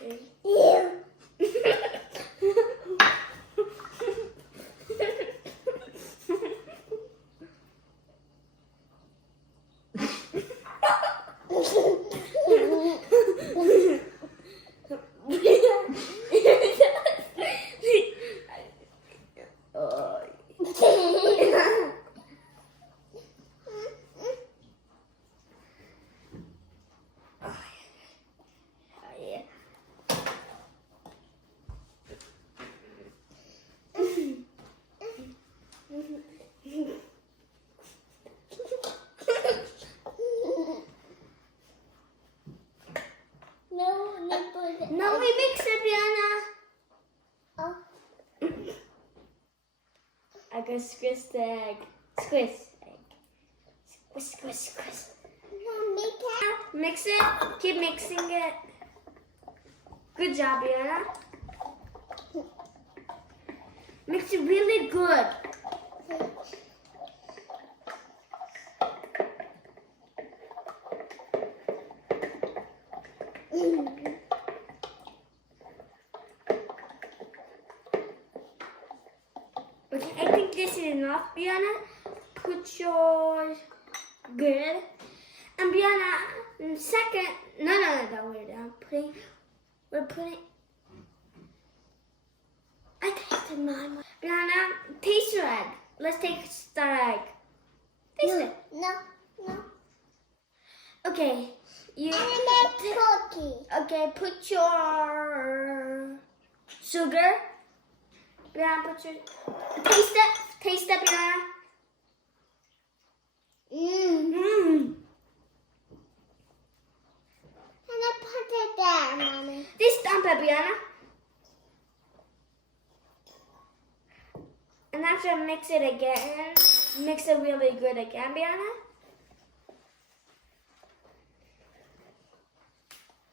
Okay. Ew. Now we mix it, Brianna. Oh. I can squish the egg. Squish egg. Squish, squish, squish. Mix it. Keep mixing it. Good job, Brianna. Mix it really good. Okay, I think this is enough, Brianna. Put your good. And Brianna, second. No, we're putting. I tasted mine. Brianna, taste your egg. Let's taste the egg. Taste it. No. Okay. You. Cookie. Okay, put your sugar. Brianna, put your. Taste it. Taste it, Brianna. And I put it there, Mommy. This time, Brianna. And after mix it again, mix it really good again, Brianna.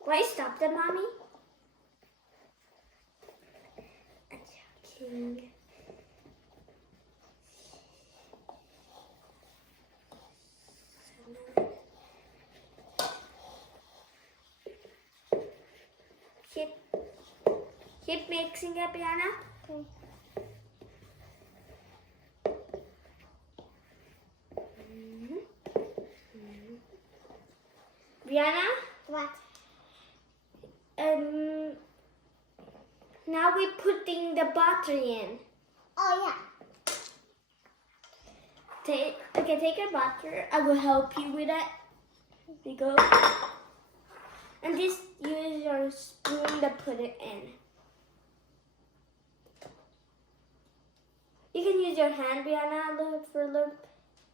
Why you stopped it, Mommy? I'm joking. Keep mixing it, Brianna. Okay. Brianna? What? Now we're putting the butter in. Oh, yeah. Take your butter. I will help you with it. Here you go. And just use your spoon to put it in. You can use your hand, Brianna,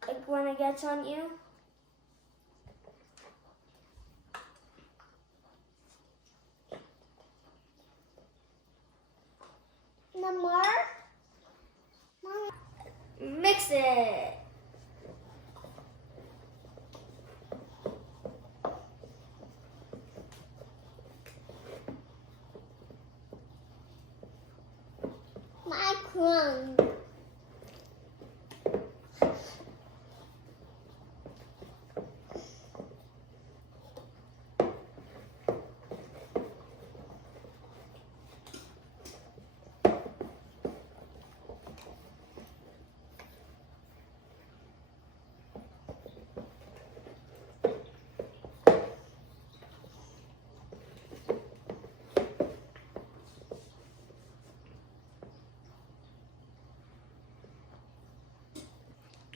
like when it gets on you. No more? Mommy. Mix it. My crumb.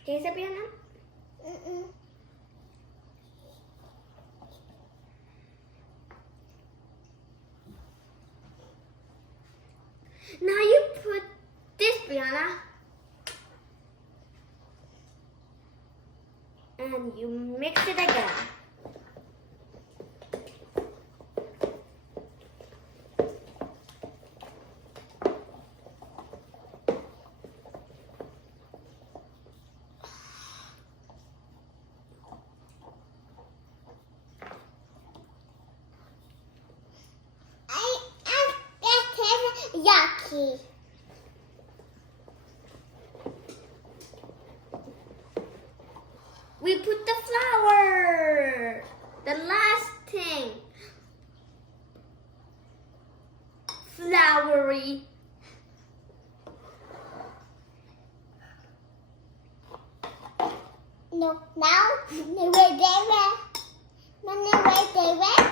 Taste it, Brianna? Now you put this, Brianna. And you mix it again. Yucky. We put the flour. The last thing. Floury. No, now, wait, David. Wait, David.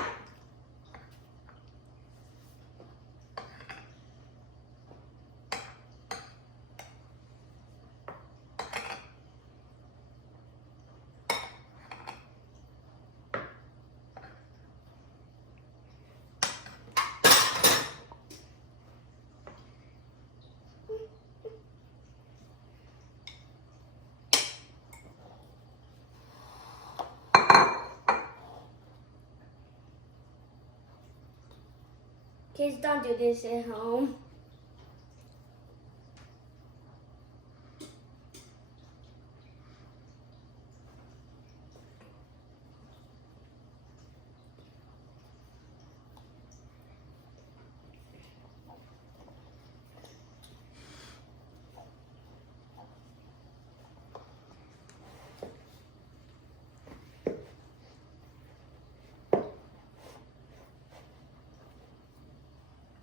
Kids, don't do this at home.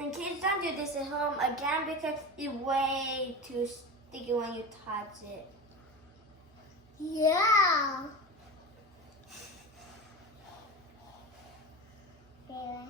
And kids, don't do this at home again because it's way too sticky when you touch it. Yeah. Yeah.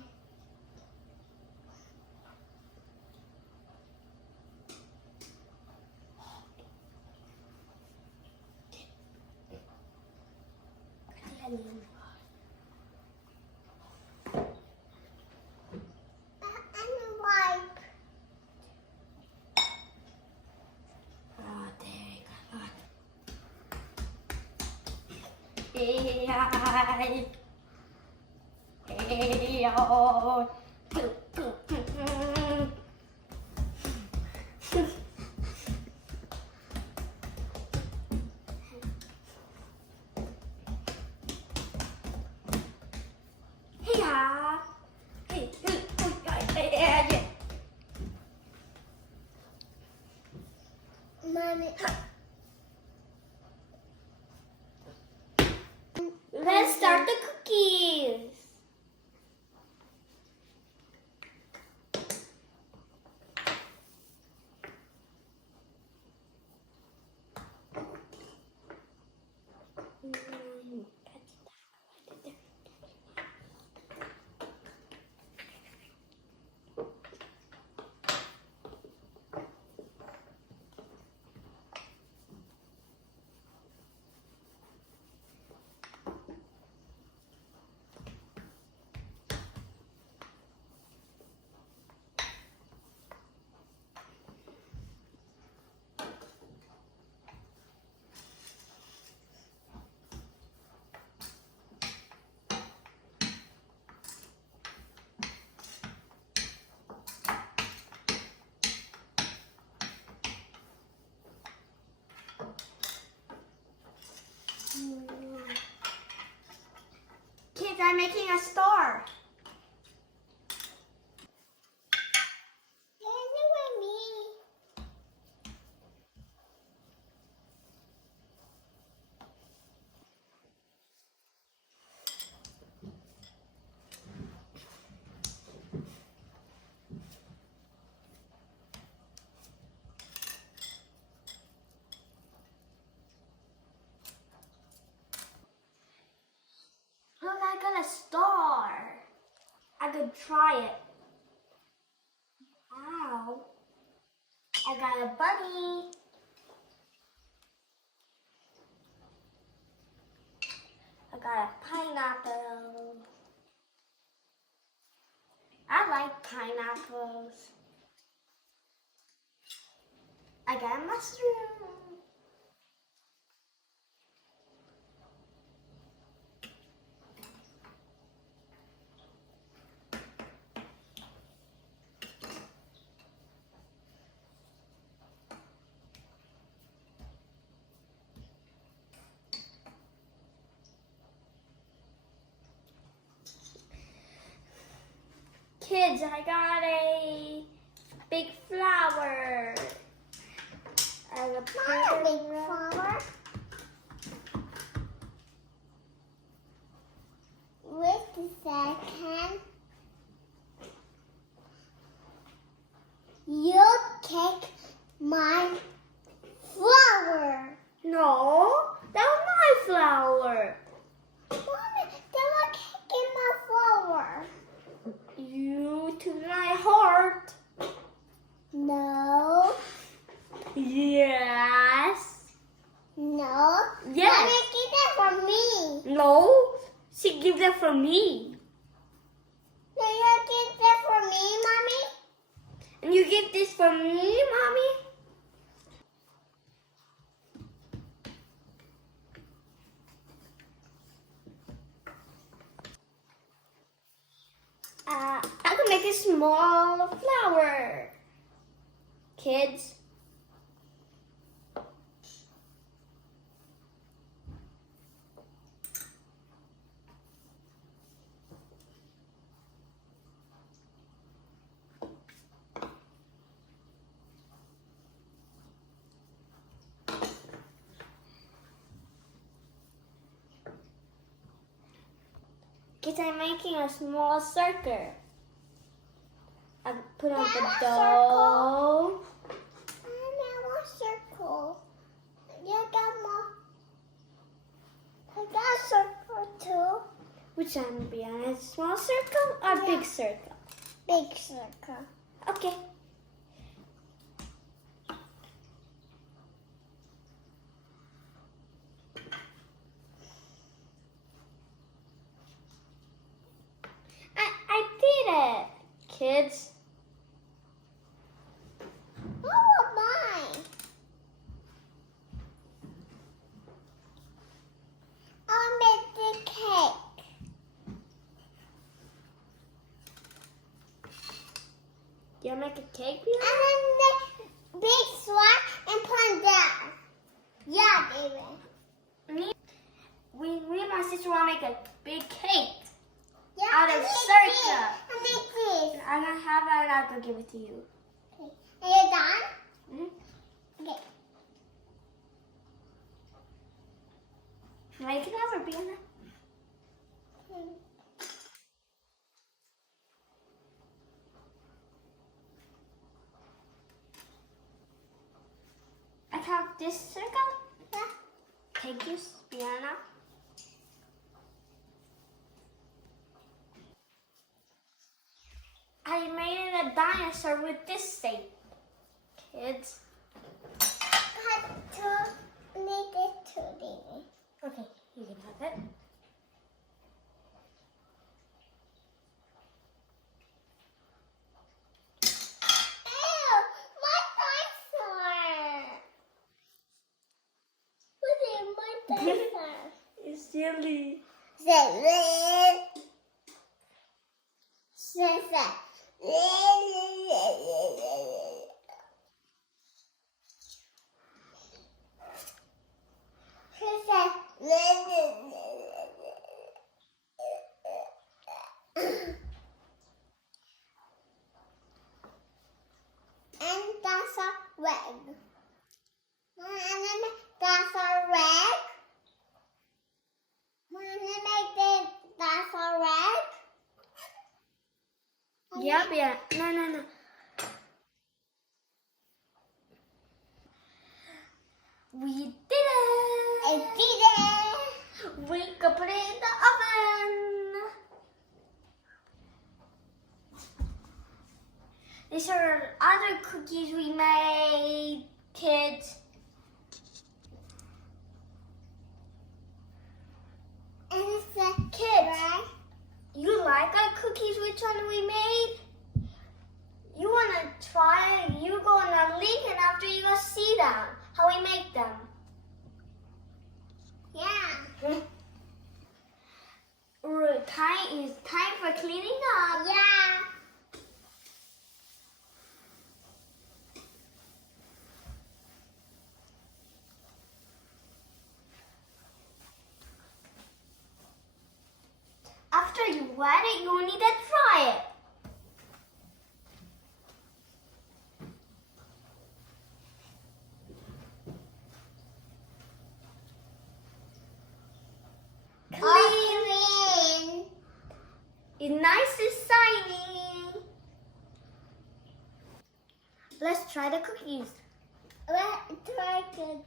Hey, oh. Mommy. Let's start the cookies. Kids, I'm making a star. Look, I got a star. I could try it. Wow. I got a bunny. I got a pineapple. I like pineapples. I got a mushroom. Kids, I got a big flower. And a Not a big flower. Wait a second. cake my flower. No, that was my flower. Mommy, there was cake in my flower. You took my heart. No. Yes. No. Yes. Mommy, get that for me. No, she gave that for me. No, you get that for me, Mommy? And you give this for me, Mommy? I can make a small flower. Kids. Kids, I'm making a small circle. I put on the dough. Mommy, I want circle. You got more. I got a circle too. Which one, Brianna? Small circle or Yeah. big circle? Big circle. Okay. I did it, kids. Oh, mine. I'll make the cake. You wanna make a cake, And Brianna? then make big swat and put it down. Yeah, David. Me and my sister wanna make a big cake. Yeah, Out of I make circle. this. I make this. I'm gonna have it and I'll go give it to you. Okay. Are you done? Mm-hmm. Okay. Make it over, Brianna. I have this circle. Yeah. Take this, Brianna. I made it a dinosaur with this shape, kids. I had to make it too, David. Okay, you can have it. Ew, my dinosaur. What is my dinosaur? It's silly. And that's a red. And then that's a red. And then that's a red. Yeah, Brianna. No. We did it! I did it! We could put it in the oven. These are other cookies we made, kids. And it's a kid, right? You like our cookies, which one we made? You want to try it? You go on the link and after you go see them, how we make them. Yeah. It's time for cleaning up. Yeah. After you wet it, you need to dry it. Clean. It's nice and shiny. Let's try the cookies. Let's try cookies.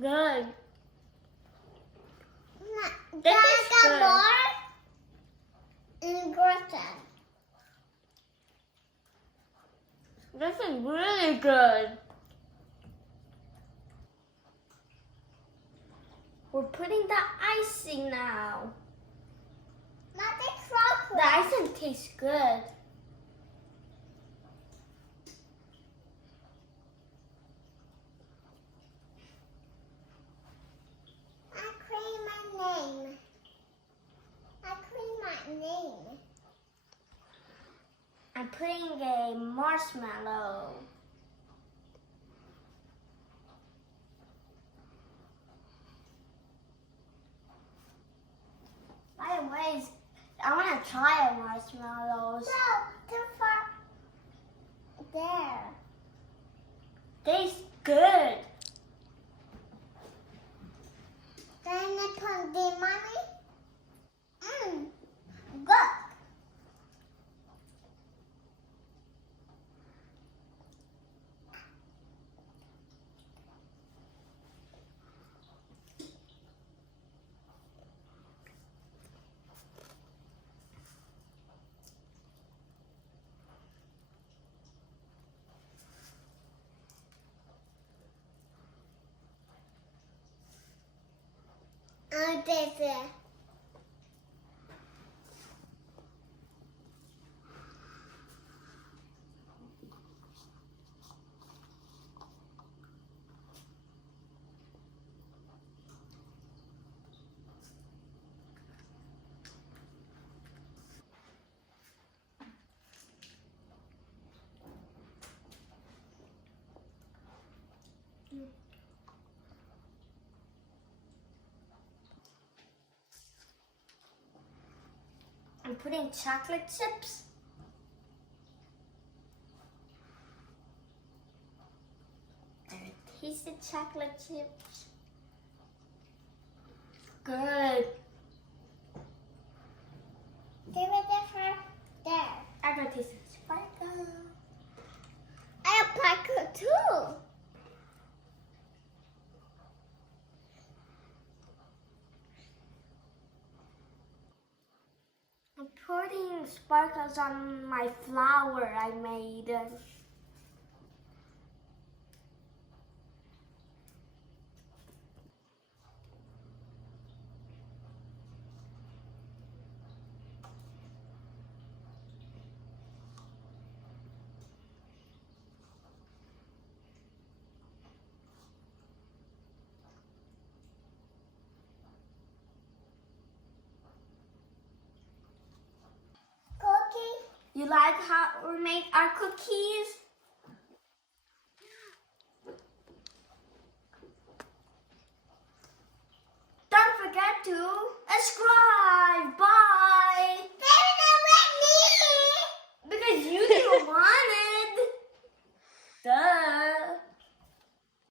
Good. That tastes is good. more ingredient. This is really good. We're putting the icing now. Not the chocolate. The icing tastes good. I cream my name. I cream my name. I'm putting a marshmallow. By the way, I want to try marshmallows. No, too far. There. Tastes good. Then I put the money. Good. This is. I'm putting chocolate chips. And taste the chocolate chips. Good. Give it different. There. I'm gonna taste the sparkle. I have Parker too. I'm putting sparkles on my flower I made. Cookie. You like how we make our cookies? Don't forget to subscribe.